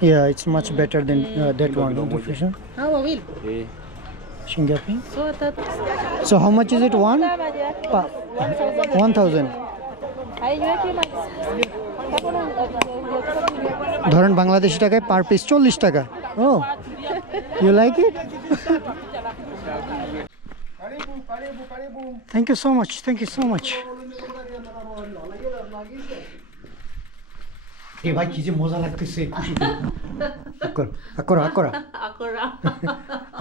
Yeah, it's much better than uh, that one. The fusion. Ah, Will. Eh, Shingapi. So that So how much is it? One? Pa- One thousand. ধরেন বাংলাদেশি টাকায় per piece চল্লিশ টাকা oh you like it thank you so much thank you so much এ ভাই কি যে মজা লাগতেছে খুশিতে আকর আকরা আকরা.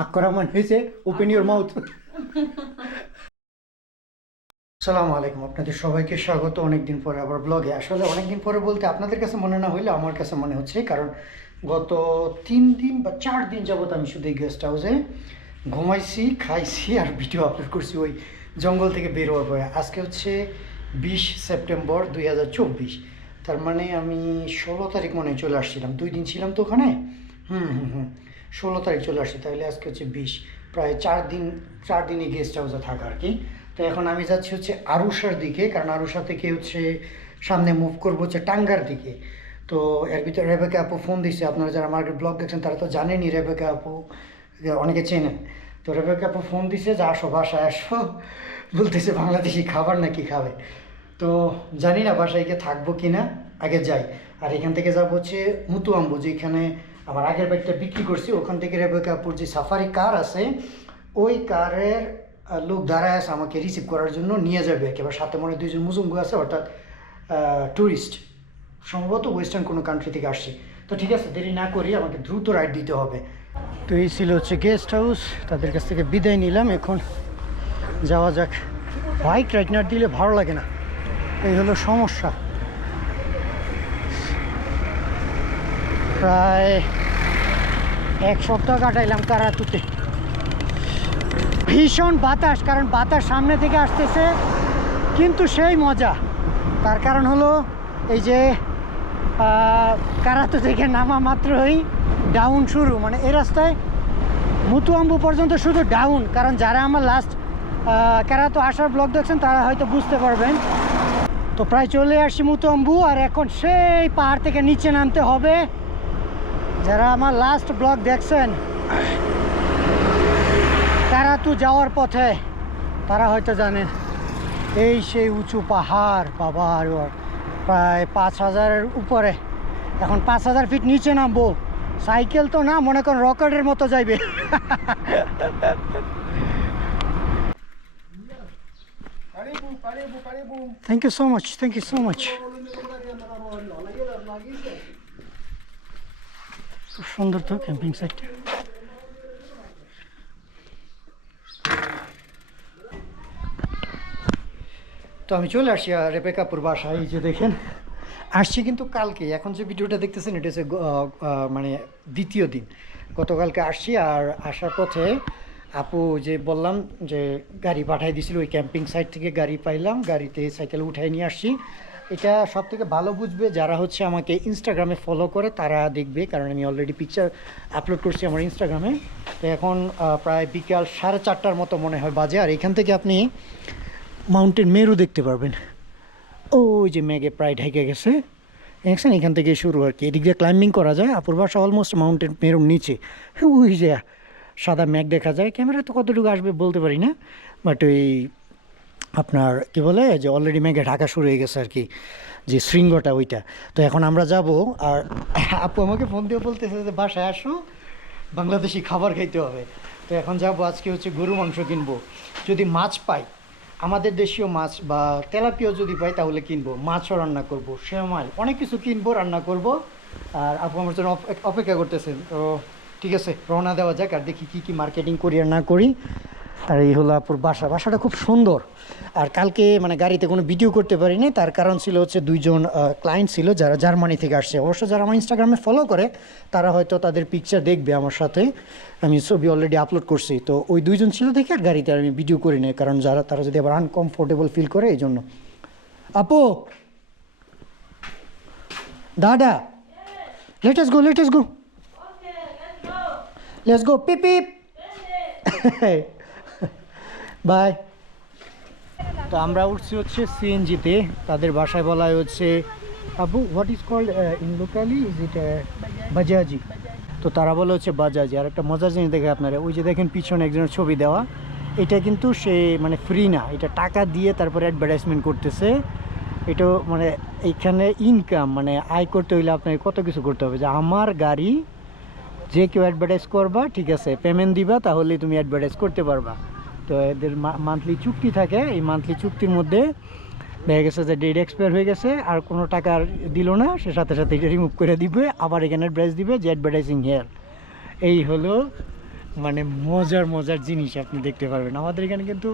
আকরা মানে হয়েছে ওপেন ইউর মাউথ সালামু আলাইকুম। আপনাদের সবাইকে স্বাগত। অনেকদিন পরে আবার ব্লগে আসলে অনেকদিন পরে বলতে আপনাদের কাছে মনে না হইলে আমার কাছে মনে হচ্ছে। কারণ গত তিন দিন বা চার দিন যাবত আমি শুধু এই গেস্ট হাউসে ঘুমাইছি খাইছি আর ভিডিও আপলোড করছি ওই জঙ্গল থেকে বের হওয়ার পরে আজকে হচ্ছে বিশ সেপ্টেম্বর দুই হাজার চব্বিশ। তার মানে আমি ষোলো তারিখ মনে চলে আসছিলাম। দুই দিন ছিলাম তো ওখানে? হুম হুম হুম। ষোলো তারিখ চলে আসছি, তাহলে আজকে হচ্ছে বিশ। প্রায় চার দিন, চার দিনই গেস্ট হাউসে থাকা আর কি। তো এখন আমি যাচ্ছি হচ্ছে আরুষার দিকে, কারণ আরুষা থেকে হচ্ছে সামনে মুভ করব হচ্ছে টাঙ্গার দিকে। তো এর ভিতরে রেবেকা আপু ফোন দিচ্ছে আপনারা যারা মার্কেট ব্লগ দেখছেন তারা তো জানেনই রেবেকা আপু অনেকে চেনেন। তো রেবেকা আপু ফোন দিছে, যে আসো, বাসায় আসো। বলতেছে, বাংলাদেশি খাবার নাকি খাবে? তো জানি না বাসায় গিয়ে থাকব কি না আগে যাই। আর এখান থেকে যাব হচ্ছে মুতুয়াম্বু, যেখানে আমার আগের বাইকটা বিক্রি করছি। ওখান থেকে রেবেকা আপুর যে সাফারি কার আছে, ওই কারের লোক দাঁড়ায় আছে আমাকে রিসিভ করার জন্য, নিয়ে যাবে। একেবারে সাথে মনে দুইজন মুসুঙ্গু আছে, অর্থাৎ ট্যুরিস্ট সম্ভবত ওয়েস্টার্ন কোনো কান্ট্রি থেকে আসছে। তো ঠিক আছে, দেরি না করি, আমাকে দ্রুত রাইড দিতে হবে। তো এই ছিল হচ্ছে গেস্ট হাউস তাদের কাছ থেকে বিদায় নিলাম। এখন যাওয়া যাক। বাইক রাইড না দিলে ভালো লাগে না। এই হলো সমস্যা। প্রায় এক সপ্তাহ কাটাইলাম কারাতুতে। ভীষণ বাতাস, কারণ বাতাস সামনে থেকে আসতেছে, কিন্তু সেই মজা। তার কারণ হলো এই যে কারাতু থেকে নামা মাত্রই ডাউন শুরু। মানে এই রাস্তায় মুতুয়াম্বু পর্যন্ত শুধু ডাউন কারণ যারা আমার লাস্ট কারাতো আসার ব্লগ দেখছেন, তারা হয়তো বুঝতে পারবেন তো প্রায় চলে আসছি মুতুয়াম্বু আর এখন সেই পাহাড় থেকে নিচে নামতে হবে। যারা আমার লাস্ট ব্লগ দেখছেন, তারা তো যাওয়ার পথে, তারা হয়তো জানেন এই সেই উঁচু পাহাড়, বাবা, আর প্রায় পাঁচ হাজারের উপরে। এখন পাঁচ হাজার ফিট নিচে নামবো। সাইকেল তো না, মনে করেন রকেটের মতো যাইবে। Thank you so much thank you so much খুব সুন্দর তো ক্যাম্পিং তো আমি চলে আসছি আর রেবেকাপুর বাসায়, এই যে দেখেন। আসছি কিন্তু কালকে, এখন যে ভিডিওটা দেখতেছেন, এটা হচ্ছে মানে দ্বিতীয় দিন। গতকালকে আসছি আর আসার পথে আপু, যে বললাম যে গাড়ি পাঠাই দিছিল, ওই ক্যাম্পিং সাইট থেকে গাড়ি পাইলাম, গাড়িতে সাইকেল উঠাই নিয়ে আসছি। এটা সব থেকে ভালো বুঝবে যারা হচ্ছে আমাকে ইনস্টাগ্রামে ফলো করে, তারা দেখবে, কারণ আমি অলরেডি পিকচার আপলোড করছি আমার ইনস্টাগ্রামে তো এখন প্রায় বিকাল সাড়ে চারটার মতো মনে হয় বাজে, আর এখান থেকে আপনি মাউন্টেন মেরু দেখতে পারবেন। ওই যে মেঘে প্রায় ঢেকে গেছে। দেখছেন, এখান থেকে শুরু আর কি। এদিক দিয়ে ক্লাইম্বিং করা যায়, আপুর বাসা অলমোস্ট মাউন্টেন মেরুর নিচে। ওই যে সাদা মেঘ দেখা যায়। ক্যামেরা তো কতটুকু আসবে বলতে পারি না বাট ওই আপনার কি বলে যে অলরেডি মেঘে ঢাকা শুরু হয়ে গেছে আর কি, যে শৃঙ্গটা ওইটা। তো এখন আমরা যাব আর আপু আমাকে ফোন দিয়ে বলতেছে যে, বাসায় আসো, বাংলাদেশি খাবার খাইতে হবে। তো এখন যাব, আজকে হচ্ছে গরু মাংস কিনবো। যদি মাছ পাই, আমাদের দেশীয় মাছ বা তেলাপিও যদি পাই, তাহলে কিনবো। মাছও রান্না করব, সেমাই, অনেক কিছু কিনবো, রান্না করব। আর আপু আমার জন্য অপেক্ষা করতেছেন, তো ঠিক আছে, রওনা দেওয়া যাক আর দেখি কী কী মার্কেটিং করি আর না করি। আর এই হলো আপুর বাসা। বাসাটা খুব সুন্দর। আর কালকে মানে গাড়িতে কোনো ভিডিও করতে পারিনি। তার কারণ ছিল হচ্ছে দুইজন ক্লায়েন্ট ছিল যারা জার্মানি থেকে আসছে। অবশ্য যারা আমার ইনস্টাগ্রামে ফলো করে, তারা হয়তো তাদের পিকচার দেখবে আমার সাথে। আমি ছবি অলরেডি আপলোড করছি। তো ওই দুইজন ছিল দেখে আর গাড়িতে আমি ভিডিও করি না কারণ যারা, তারা যদি আবার আনকমফোর্টেবল ফিল করে এই জন্য আপু! দাদা! Latest go latest go let's go পিপ পিপ bye তো আমরা উঠছি হচ্ছে সিএনজিতে তাদের বাসায় বলা হয় হচ্ছে Abu what is called in locally is it বাজাজি তো তারা বলে হচ্ছে বাজাজি আর একটা মজার জিনিস দেখে আপনারা, ওই যে দেখেন পিছনে একজনের ছবি দেওয়া, এটা কিন্তু সে মানে ফ্রি না, এটা টাকা দিয়ে তারপরে অ্যাডভার্টাইজমেন্ট করতেছে। এটা মানে এইখানে ইনকাম মানে আয় করতে হইলে আপনাকে কত কিছু করতে হবে? যে আমার গাড়ি যে কেউ অ্যাডভার্টাইজ করবা, ঠিক আছে পেমেন্ট দিবা তাহলে তুমি অ্যাডভার্টাইজ করতে পারবা। তো এদের মান্থলি চুক্তি থাকে, এই মান্থলি চুক্তির মধ্যে দেখা গেছে যে ডেট এক্সপায়ার হয়ে গেছে, আর কোনো টাকা দিল না, সে সাথে সাথে এটা রিমুভ করে দিবে, আবার এখানে অ্যাডভাইস দিবে যে অ্যাডভার্টাইজিং হেয়ার এই হলো মানে মজার মজার জিনিস আপনি দেখতে পারবেন। আমাদের এখানে কিন্তু,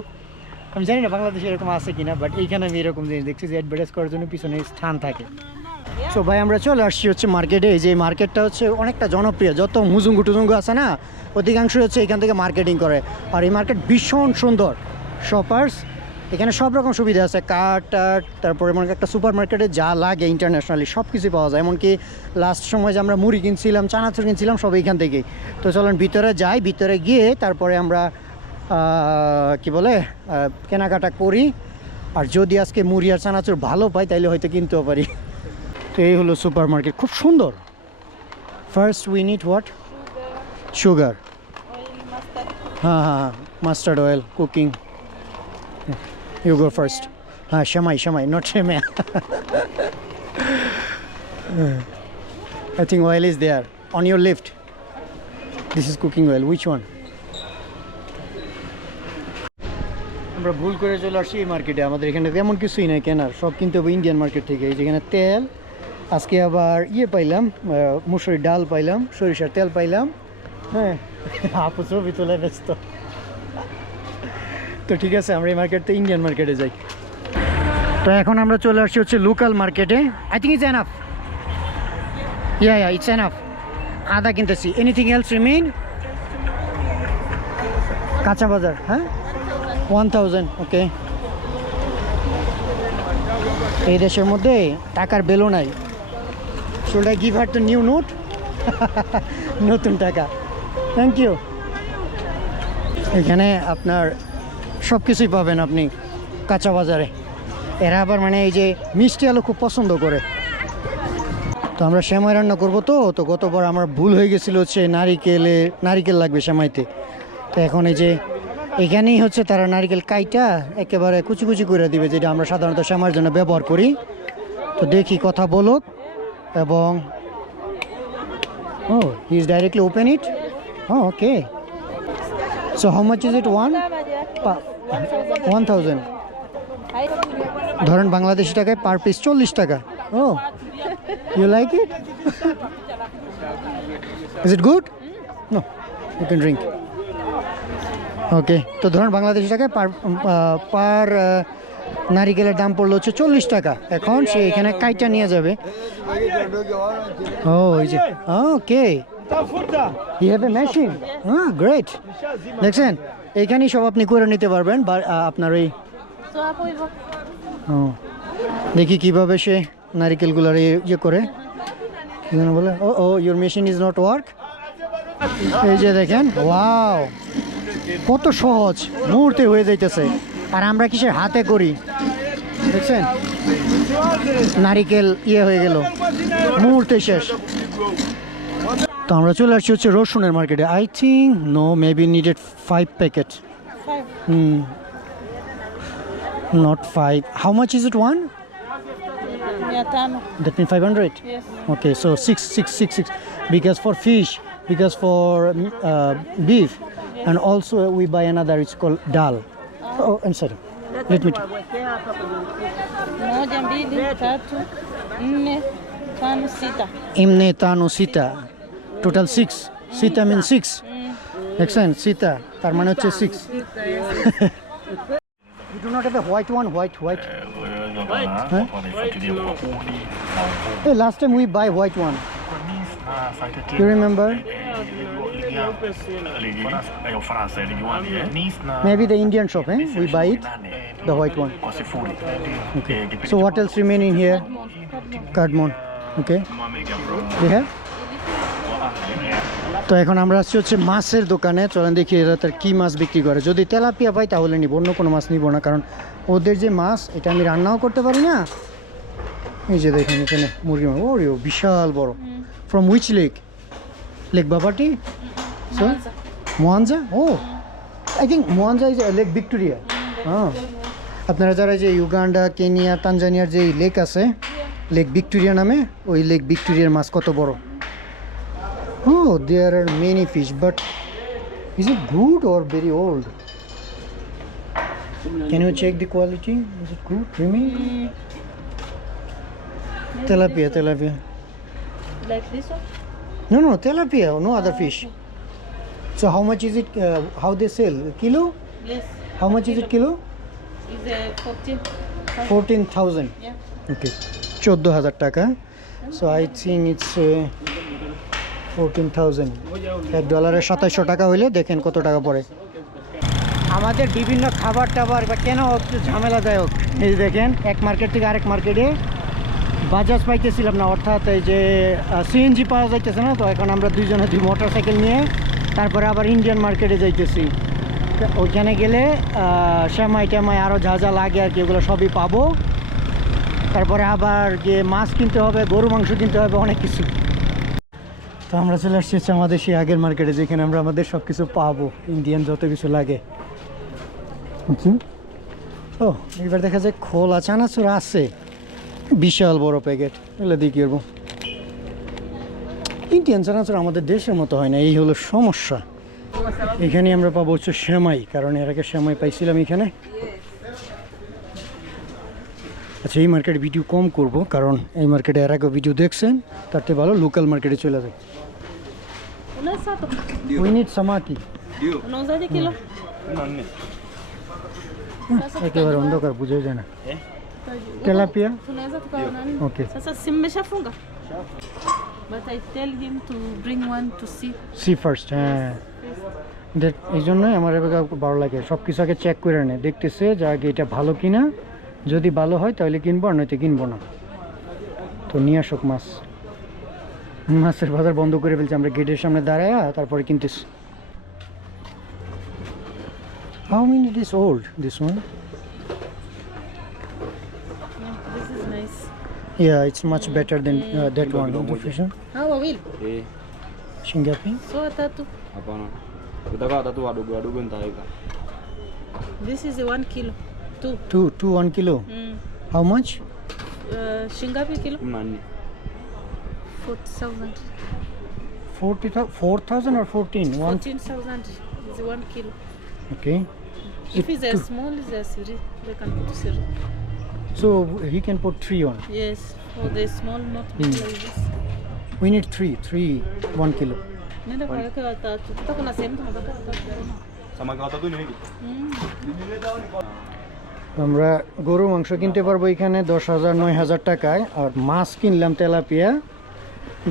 আমি জানি না বাংলাদেশে এরকম আছে কিনা বাট এইখানে আমি এরকম জিনিস দেখছি যে অ্যাডভার্টাইজ করার জন্য পিছনে স্থান থাকে। সো ভাই, আমরা চলে আসছি হচ্ছে মার্কেটে এই যে মার্কেটটা হচ্ছে অনেকটা জনপ্রিয়। যত মুজুঙ্গু টুজুঙ্গু আছে না, অধিকাংশই হচ্ছে এখান থেকে মার্কেটিং করে। আর এই মার্কেট ভীষণ সুন্দর। শপার্স এখানে সব রকম সুবিধা আছে। কার টার, তারপরে মনে একটা সুপার মার্কেটে যা লাগে ইন্টারন্যাশনালি সব কিছুই পাওয়া যায়। এমনকি লাস্ট সময় যে আমরা মুড়ি কিনছিলাম, চানাচুর কিনছিলাম, সব এইখান থেকেই তো চলেন ভিতরে যাই। ভিতরে গিয়ে তারপরে আমরা কি বলে কেনাকাটা করি। আর যদি আজকে মুড়ি আর চানাচুর ভালো পাই, তাইলে হয়তো কিনতেও পারি। তো এই হলো সুপার মার্কেট খুব সুন্দর। First we need what sugar হ্যাঁ হ্যাঁ হ্যাঁ mustard oil cooking you go first হ্যাঁ semai semai not semai. I think oil is there on your left this is cooking oil which one আমরা ভুল করে চলে আসছি এই মার্কেটে আমাদের এখানে তেমন কিছুই নাই কেনার। সব কিনতে হবে ইন্ডিয়ান মার্কেট থেকে। এই যেখানে তেল আজকে আবার ইয়ে পাইলাম মুসুরির ডাল পাইলাম সরিষার তেল পাইলাম হ্যাঁ। আপু ছবি তোলা ব্যস্ত। তো ঠিক আছে আমরা এই মার্কেট থেকে ইন্ডিয়ান মার্কেটে যাই। তো এখন আমরা চলে আসছি হচ্ছে লোকাল মার্কেটে I think it's enough ya ya it's enough আদা কিনতেছি। এনিথিং এলস রিমেইন কাঁচা বাজার হ্যাঁ? ওয়ান থাউজেন্ড ওকে এই দেশের মধ্যে টাকার বেলো নাই। Should I give her the new note নতুন টাকা। থ্যাংক ইউ এখানে আপনার সব কিছুই পাবেন আপনি কাঁচা বাজারে। এরা আবার মানে এই যে মিষ্টি আলু খুব পছন্দ করে। তো আমরা সেমাই রান্না করব তো তো গতবার আমার ভুল হয়ে গেছিল হচ্ছে নারিকেলে, নারিকেল লাগবে সেমাইতে। তো এখন এই যে এখানেই হচ্ছে তারা নারিকেল কাইটা একেবারে কুচি কুচি করে দিবে, যেটা আমরা সাধারণত সেমাইয়ের জন্য ব্যবহার করি। তো দেখি, কথা বলুক। এবং ও he is directly open it oh okay so how much is it one one thousand ধরেন বাংলাদেশি টাকায় পার পিস চল্লিশ টাকা। ও you like it is it good no you can drink okay তো ধরুন বাংলাদেশি টাকায় পার পার নারিকেলের দাম পড়ল হচ্ছে চল্লিশ টাকা। এখন সে এখানে কাইটা নিয়ে যাবে। ও এই যে okay. You have a machine হ্যাঁ গ্রেট দেখছেন এইখানেই সব আপনি করে নিতে পারবেন বা আপনার ওই ও দেখি কীভাবে সে নারিকেলগুলোর ইয়ে করে। বলে? Oh O your machine is not work এই যে দেখেন ওয়াও কত সহজ মুহূর্তে হয়ে যাইতেছে। আর আমরা কিসের হাতে করি দেখছেন নারিকেল ইয়ে হয়ে গেল মুহূর্তে শেষ তো আমরা চলে আসছি হচ্ছে রসুনের মার্কেটে I think no maybe needed five packet hmm not five how much is it one Mia. That means 500? Yes. Okay, so six, six, six, six. Because for fish, because for mm, uh, beef, yes. and also we buy another, it's called dal. Oh, I'm sorry. Let me. Moja, mbili, tatu, nne, tano, sita. Imne tano sita. Total six. Sita means six. Excellent. Sita. তার মানে হচ্ছে six. You do not have a white one, white, white. Huh? Hey, last time we buy white one. You remember? Maybe the Indian shop, eh? We buy it, the white one. Okay. So what else remain in here? Cardamom. Okay. Have? তো এখন আমরা আসছি হচ্ছে মাছের দোকানে। চলেন দেখি এরা তার কী মাছ বিক্রি করে। যদি তেলাপিয়া পাই তাহলে নিব অন্য কোনো মাছ নিব না। কারণ ওদের যে মাছ এটা আমি রান্নাও করতে পারি না। এই যে দেখেন এখানে মুরগি মাংস। ওরে বিশাল বড়। From which lake lake বাবাটি so Monza. Mwanza oh I think Mwanza is lake Victoria হ্যাঁ আপনারা যারা যে ইউগান্ডা কেনিয়া তানজানিয়ার যে লেক আছে লেক ভিক্টোরিয়া নামে ওই লেক ভিক্টোরিয়ার মাছ কত বড়? ও there are many fish but is it good or very old can you check the quality is it good creamy tilapia tilapia Like this one? No, no, tilapia, no other fish. So how much is it? Uh, how they sell? Kilo? Yes. How much is it kilo? Is a 14. Fourteen thousand. Yeah. Okay. চোদ্দ হাজার টাকা so I think it's fourteen thousand এক ডলারের সাতাশশো টাকা হইলে দেখেন কত টাকা পড়ে আমাদের বিভিন্ন খাবার টাবার বা কেন ঝামেলাদায়ক এই যে দেখেন এক মার্কেট থেকে আরেক মার্কেটে বাজাজ পাইতেছিলাম না অর্থাৎ এই যে সিএনজি পাওয়া যাইতেছে না তো এখন আমরা দুইজনে দুই মোটর সাইকেল নিয়ে তারপরে আবার ইন্ডিয়ান মার্কেটে যাইতেছি। ওইখানে গেলে শ্যামাই ট্যামাই আরও যা যা লাগে আর কি ওগুলো সবই পাবো। তারপরে আবার গিয়ে মাছ কিনতে হবে গরু মাংস কিনতে হবে, অনেক কিছু। তো আমরা চলে আসছি হচ্ছে আমাদের সেই আগের মার্কেটে যেখানে আমরা আমাদের সব কিছু পাবো ইন্ডিয়ান যত কিছু লাগে। ও, এবার দেখা যায় খোলা চানাচুর আছে। বিশাল বড় প্যাকেট এগুলো দিয়ে কি করব? ইন্ডিয়ান চানাচুর আমাদের দেশের মতো হয় না এই হলো সমস্যা। এখানে আমরা পাবো হচ্ছে সেমাই কারণ এর আগে সেমাই পাইছিলাম এখানে। আচ্ছা এই মার্কেটে ভিডিও কম করব কারণ এই মার্কেটে এর আগে ভিডিও দেখছেন তার থেকে ভালো লোকাল মার্কেটে চলে যায় সামাকি. একেবারে অন্ধকার বুঝে যায় না। Tilapia? Okay. But I tell him to bring one to see. See first হ্যাঁ। এই জন্যই আমার এবার ভালো লাগে। সব কিছু আগে চেক করে নেয় দেখতেছে যে আগে এটা ভালো কিনা। যদি ভালো হয় তাহলে কিনবো, আর নয়তো কিনবো না। তো নিয়ে আসুক মাছ। মাছের বাজার বন্ধ করে ফেলছি। আমরা গেটের সামনে দাঁড়ায় তারপরে কিনতেছি। How minute is old this one Yeah, it's much better than uh, that one. The fish, Hao wawili. Eh, Shingapi? So watatu. hapana. Utaka watatu wadogo wadogo nitaweka. This is a one kilo. Two. Two, two, one kilo. Mm. How much? Uh, shingapi kilo? kumi na nne. 40,000. Forty four thousand or fourteen? One. 14,000 is one kilo. Okay. If it's a small, it's a siri. They can put siri. So he can put three on. Yes, for the small multiple mm. like. We need three, three, one kilo. আমরা গরু মাংস কিনতে পারব এখানে দশ হাজার নয় হাজার টাকায় আর মাছ কিনলাম তেলাপিয়া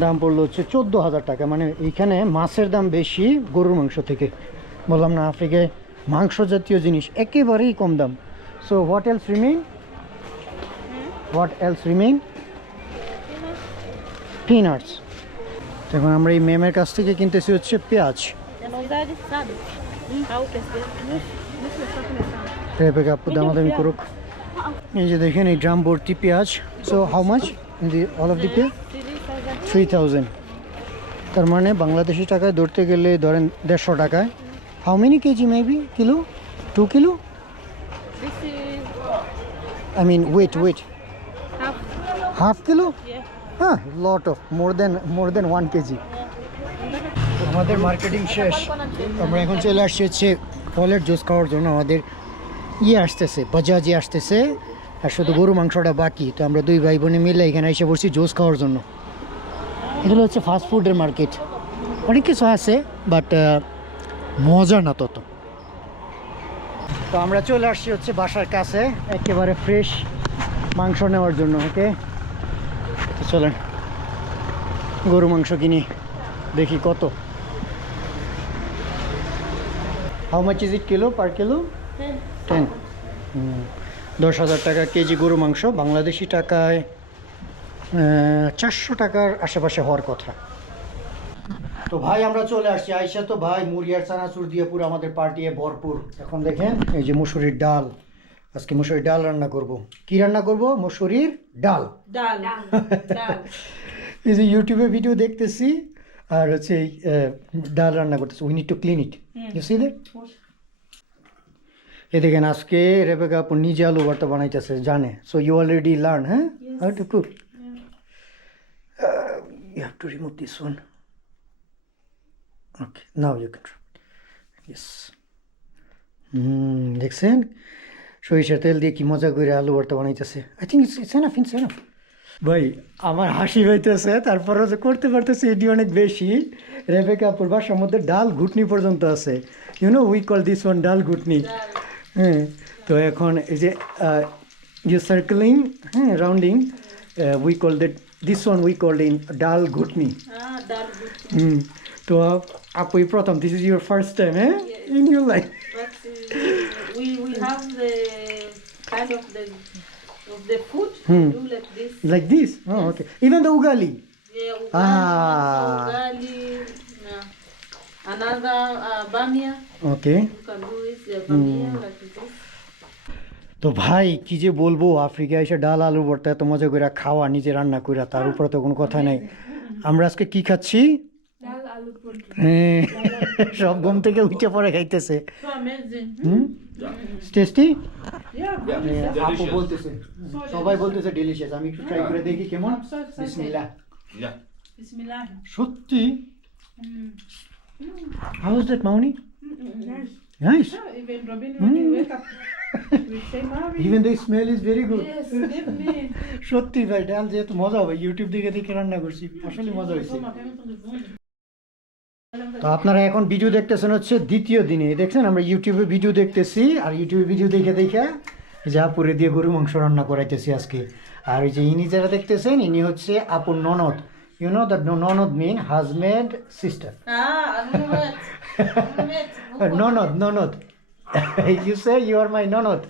দাম পড়ল হচ্ছে চোদ্দ হাজার টাকা মানে এখানে মাছের দাম বেশি গরুর মাংস থেকে বললাম না আফ্রিকায় মাংস জাতীয় জিনিস একেবারেই কম দাম so what else remain what else remain peanuts এখন আমরা এই ম্যামের কাছ থেকে কিনতেছি হচ্ছে পেঁয়াজ। কাপড় দামাদামি করুক। এই যে দেখেন এই ড্রাম ভর্তি পেঁয়াজ। So how much the all of the pay 3,000. Three thousand তার মানে বাংলাদেশি টাকায় ধরতে গেলে ধরেন দেড়শো টাকায়। How many KG maybe kilo two kilo I mean wait wait. Half kilo? Yeah. হ্যাঁ lot of more then more then one KG আমাদের মার্কেটিং শেষ। আমরা এখন চলে আসছি হচ্ছে ফলের জুস খাওয়ার জন্য। আমাদের ইয়ে আসতেছে বাজাজি আসতেছে। আর শুধু গরু মাংসটা বাকি। তো আমরা দুই ভাই বোনে মিলে এখানে এসে পড়ছি জুস খাওয়ার জন্য। এগুলো হচ্ছে ফাস্ট ফুডের মার্কেট অনেক কিছু আছে বাট মজা না তত। তো আমরা চলে আসছি হচ্ছে বাসার কাছে। একেবারে ফ্রেশ মাংস নেওয়ার জন্য ওকে তো চলেন। গরু মাংস কিনি দেখি কত। How much is it kilo per kilo. Ten দশ হাজার টাকা কেজি গরু মাংস। বাংলাদেশি টাকায় চারশো টাকার আশেপাশে হওয়ার কথা। তো ভাই আমরা চলে আসছি। আইসা তো ভাই মুড়িয়ার চানাচুর দিয়ে পুরো আমাদের পার্টিয়ে ভরপুর। এখন দেখেন এই যে মুসুরির ডাল। আজকে মসুরির ডাল রান্না করব। কি রান্না করব? মসুরির ডাল. Dal. এই যে ইউটিউবে ভিডিও দেখতেছি আর হচ্ছে এই, ডাল রান্না করতেছি। We need to clean it you see that এই দেখেন আজকে রেবেকা আপু নিজে আলু ভর্তা বানাইতেছে জানে? সো ইউ অলরেডি লার্ন হ্যাঁ? How to cook you have to remove this one okay now you can yes hmm দেখছেন? সরিষার তেল দিয়ে কি মজা করে আলু ভর্তা বানাইতেছে। I think it's it's enough it's enough ভাই আমার হাসি হইতেছে তারপরে যে করতে পারতেছে এটি অনেক বেশি। রেবেকা আপুর বাসার মধ্যে ডাল ঘুটনি পর্যন্ত আছে। You know we call this one dal ghutni. হ্যাঁ তো এখন এই যে ইউ সার্কেলিং হ্যাঁ rounding we call that this one we call in dal ghutni. Hmm তো আপু প্রথম this is your first time হ্যাঁ in your life But uh, we we have the kind of the of the food Hmm. do like this. Like this okay even the ugali Yeah, ugali, Ah. ugali, yeah. another uh, bamia. Okay You can do it the bamia like this. তো ভাই কি যে বলব Africa এসে ডাল আলু ভর্তা এত মজা করে খাওয়া নিজে রান্না করে তার উপরে তো কোনো কথা নেই। আমরা আজকে কি খাচ্ছি? হ্যাঁ, সব ঘুম থেকে উঠে পরে খাইতেছে টেস্টি আপু বলতেছে সবাই বলতেছে ডেলিশিয়াস আমি একটু ট্রাই করে দেখি কেমন. বিসমিল্লাহ সত্যি. How is that money. Nice. Even the smell is very good. সত্যি ভাই ডাল যেহেতু মজা হবে ইউটিউব দেখে দেখে রান্না করছি আসলে মজা হয়েছে তো আপনারা এখন ভিডিও দেখতেছেন হচ্ছে দ্বিতীয় দিনে। দেখছেন আমরা ইউটিউবে ভিডিও দেখতেছি আর ইউটিউবে ভিডিও দেখে দেখে যা পুরে দিয়ে গরু মাংস রান্না করাইতেছি আজকে। আর এই যে ইনি যারা দেখতেছেন ইনি হচ্ছে আপুর ননদ। ইউ নো দ্যাট ননদ মিন হাজব্যান্ড সিস্টার. ননদ ননদ। ইউ সে ইউ আর মাই ননদ.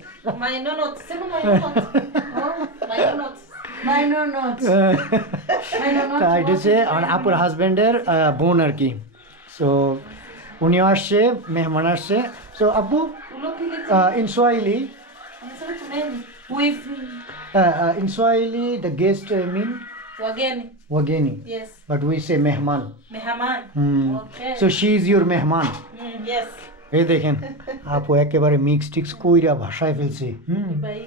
তা এটা হচ্ছে আমার আপুর হাজব্যান্ডের বোন আর কি। সো উনিও আসছে মেহমান আসছে সো আপু Look at it. In Swahili Anasema tumeni. With in Swahili the guest mean wageni. wageni Yes. but we say mehman Mehaman. Hmm. Okay. so she is your mehman Mm, yes. এই দেখেন আপু একেবারে mix tricks কইরা ভাষায় ফেলছে হুম Bye.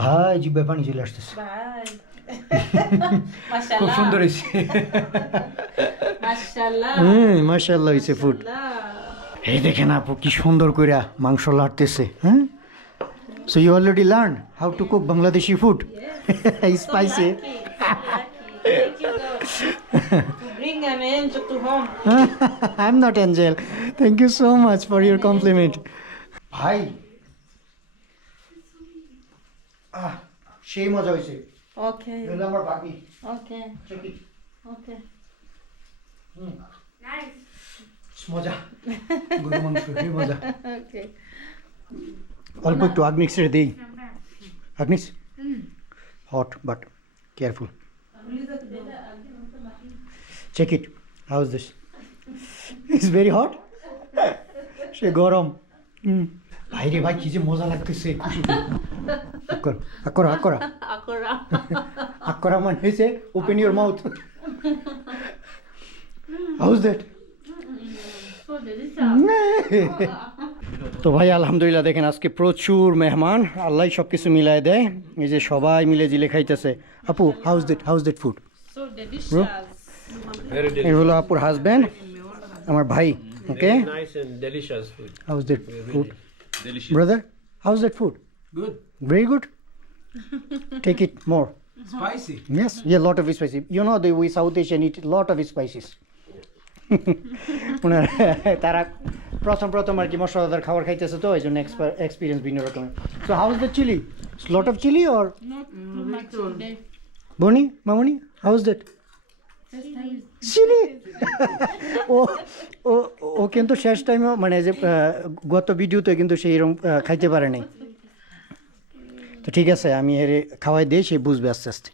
ভাই জিব্বে পানি চলে আসতেছে Bye. খুব সুন্দর হয়েছে. হুম মার্শাল্লাহ হয়েছে ফুড. এই দেখেন আপু কি সুন্দর কইরা মাংস লাড়তেছে হ্যাঁ so you already learn how to cook Bangladeshi food So spicy. So. Thank you, bring an angel to home. I am not angel thank you so much for your compliment ভাই সেই মজা হয়েছে Okay. হলো আমার বাকি Okay. Okay. মজা গরু মাংস সেই মজা Okay. অল্প একটু আগ্নিক্স রে দেই আগ্নিক্স hot but careful check it how's this it's very hot say গরম। হুম। ভাইরে ভাই কি যে মজা লাগতেছে। আকর আকর আকরা Akora. আকরা মান হয়েছে open your mouth how's that তো ভাই আলহামদুলিল্লাহ দেখেন আজকে প্রচুর মেহমান। আল্লাহ সব কিছু মিলাই দেয়। এই যে সবাই মিলে জিলে খাইতেছে। আপু how's that how's that food. এই হলো আপুর হাজব্যান্ড আমার ভাই okay. How's that food brother how's that food Good. Very good take it more Spicy. Yes, yeah, lot of spicy. You know, the we South Asian eat lot of spices. ওনার তারা প্রথম প্রথম আর কি মশলাদার খাবার খাইতেছে তো এই জন্য এক্সপিরিয়েন্স ভিন্ন রকমের so how's the chili lot of chili or Not too much today. বনি মামনি হাউস দ্যাট চিলি ও ও ও কিন্তু শেষ টাইমেও মানে যে গত ভিডিওতে কিন্তু সেই রকম খাইতে পারে নাই তো ঠিক আছে আমি এর খাওয়াই দিই সে বুঝবে আস্তে আস্তে।